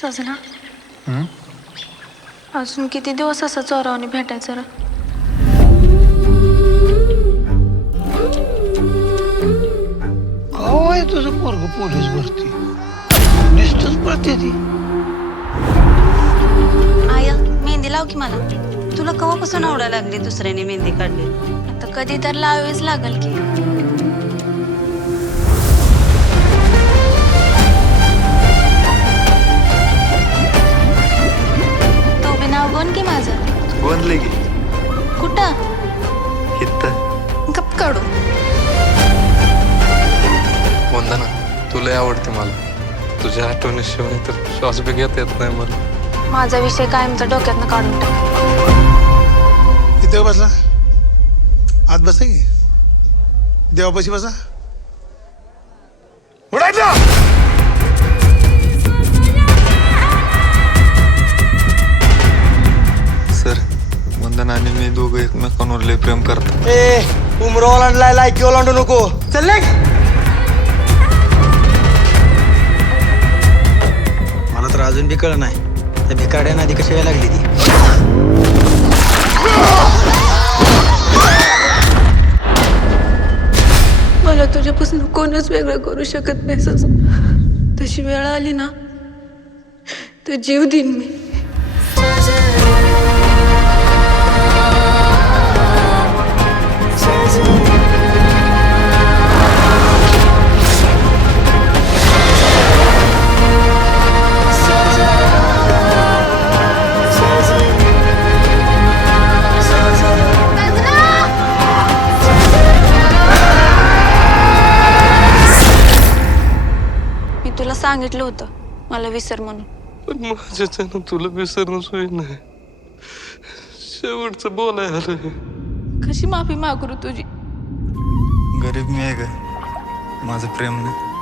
सजना अजून किती दिवस असं चोरावणी भेटायचं रे? तुझं पोरग पोलीस भरती? नुसतंच पळते ती. आया मेहंदी लाव की मला. तुला कवापासून आवडायला लागली दुसऱ्याने मेहंदी काढली? आता कधी तर लावावीच लागल की. बनले की. कुठं? इथं. गप काढू. वंदना तुला आवडते मला. तुझ्या आठवणीशिवाय तर श्वास बी घेता येत नाही मला. माझा विषय कायमचा डोक्यातनं काढून टाक. इथे बसला. आत बसा की. देवापाशी बसा. मी दोघं एकमेकांवर लय प्रेम करतो. ए उमरो ओलांडलाय लायकी ओलांडू नको. चल निघ. मला तर अजून बी कळ नाही. त्या भिकारड्यानं आधी कशी वेळ लागली ती? मला तुझ्यापासून कोणच वेगळं करू शकत नाही तशी वेळ आली ना तर जीव देईन मी. सांगितलं होतं मला विसर म्हणून. पण माझ्याच्यानं तुला विसरणं सोय नाही. शेवटचं बोलाय आलं कशी माफी मागू रे तुझी? गरीब मी आहे का माझं प्रेम नाही.